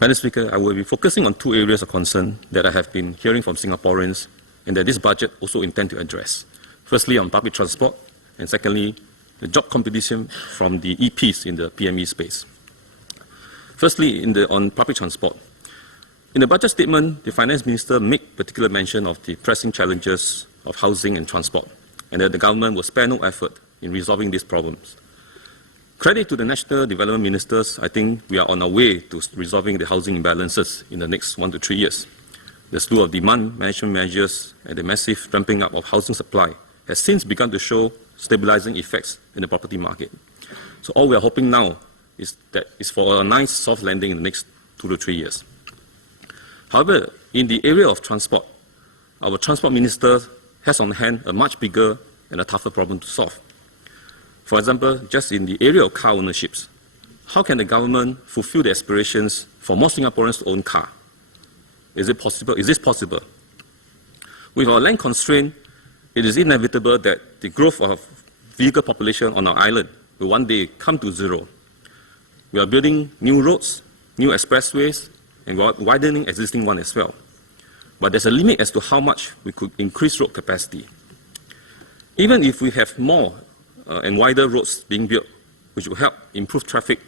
Madam Speaker, I will be focusing on two areas of concern that I have been hearing from Singaporeans and that this budget also intends to address. Firstly, on public transport, and secondly, the job competition from the EPs in the PME space. Firstly, on public transport. In the budget statement, the Finance Minister made particular mention of the pressing challenges of housing and transport, and that the government will spare no effort in resolving these problems. Credit to the National Development Ministers, I think we are on our way to resolving the housing imbalances in the next 1 to 3 years. The slew of demand management measures and the massive ramping up of housing supply has since begun to show stabilizing effects in the property market. So all we are hoping now is for a nice soft landing in the next 2 to 3 years. However, in the area of transport, our Transport Minister has on hand a much bigger and a tougher problem to solve. For example, just in the area of car ownerships, how can the government fulfill the aspirations for more Singaporeans to own car? Is it possible? Is this possible? With our land constraint, it is inevitable that the growth of vehicle population on our island will one day come to zero. We are building new roads, new expressways, and widening existing ones as well. But there's a limit as to how much we could increase road capacity. Even if we have more and wider roads being built, which will help improve traffic,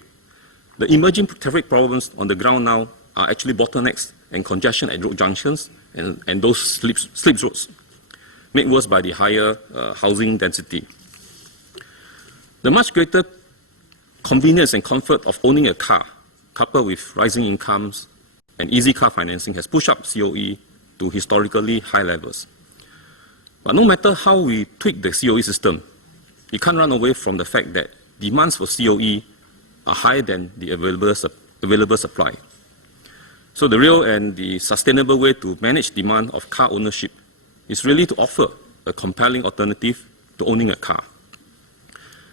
the emerging traffic problems on the ground now are actually bottlenecks and congestion at road junctions and those slip roads, made worse by the higher housing density. The much greater convenience and comfort of owning a car, coupled with rising incomes and easy car financing, has pushed up COE to historically high levels. But no matter how we tweak the COE system, we can't run away from the fact that demands for COE are higher than the available supply. So the real and the sustainable way to manage demand of car ownership is really to offer a compelling alternative to owning a car.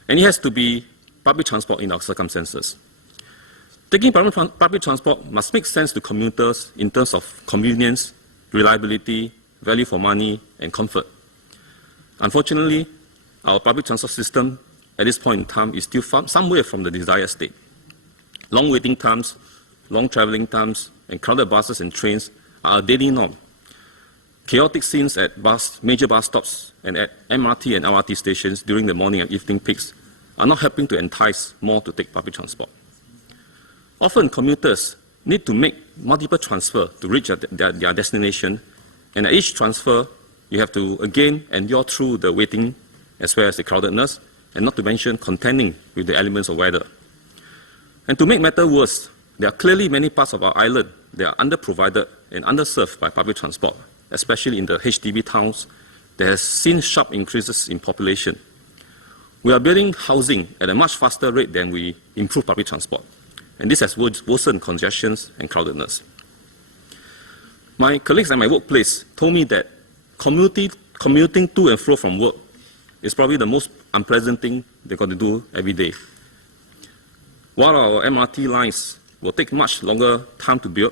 And it has to be public transport in our circumstances. Taking public transport must make sense to commuters in terms of convenience, reliability, value for money, and comfort. Unfortunately, our public transport system at this point in time is still some way from the desired state. Long waiting times, long travelling times, and crowded buses and trains are a daily norm. Chaotic scenes at major bus stops and at MRT and LRT stations during the morning and evening peaks are not helping to entice more to take public transport. Often commuters need to make multiple transfers to reach their destination, and at each transfer, you have to again endure through the waiting as well as the crowdedness, and not to mention contending with the elements of weather. And to make matters worse, there are clearly many parts of our island that are underprovided and underserved by public transport, especially in the HDB towns that has seen sharp increases in population. We are building housing at a much faster rate than we improve public transport, and this has worsened congestions and crowdedness. My colleagues at my workplace told me that commuting to and fro from work is probably the most unpleasant thing they've got to do every day. While our MRT lines will take much longer time to build,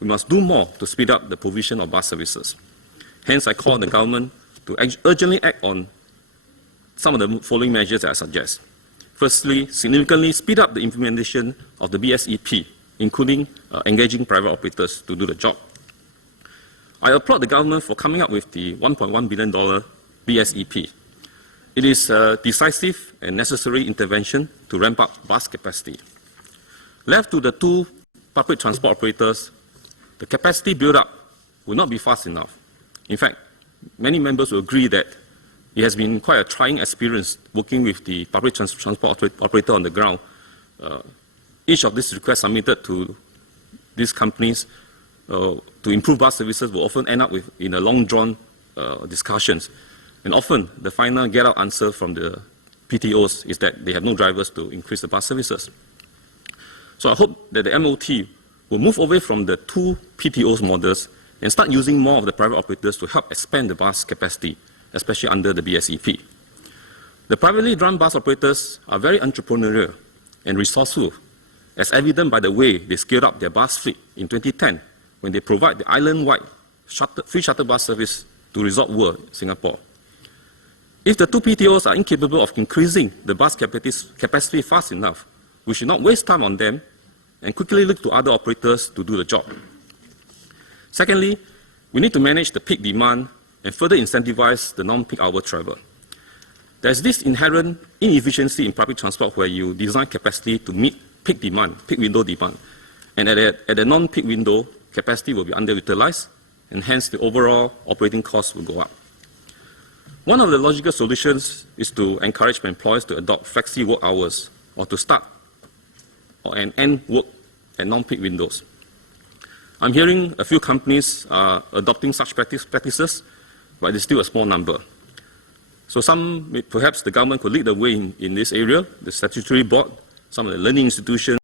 we must do more to speed up the provision of bus services. Hence, I call on the government to urgently act on some of the following measures that I suggest. Firstly, significantly speed up the implementation of the BSEP, including engaging private operators to do the job. I applaud the government for coming up with the $1.1 billion BSEP. It is a decisive and necessary intervention to ramp up bus capacity. Left to the two public transport operators, the capacity build-up will not be fast enough. In fact, many members will agree that it has been quite a trying experience working with the public transport operator on the ground. Each of these requests submitted to these companies to improve bus services will often end up in a long-drawn discussions. And often, the final get-out answer from the PTOs is that they have no drivers to increase the bus services. So I hope that the MOT will move away from the two PTOs models and start using more of the private operators to help expand the bus capacity, especially under the BSEP. The privately run bus operators are very entrepreneurial and resourceful, as evident by the way they scaled up their bus fleet in 2010 when they provide the island-wide free shuttle bus service to Resort World, Singapore. If the two PTOs are incapable of increasing the bus capacity fast enough, we should not waste time on them and quickly look to other operators to do the job. Secondly, we need to manage the peak demand and further incentivize the non-peak hour travel. There's this inherent inefficiency in public transport where you design capacity to meet peak demand, peak window demand. And at a non-peak window, capacity will be underutilized, and hence the overall operating costs will go up. One of the logical solutions is to encourage employers to adopt flexi work hours or to start and end work at non-peak windows. I'm hearing a few companies are adopting such practices, but it's still a small number. So perhaps the government could lead the way in this area, the statutory board, some of the learning institutions,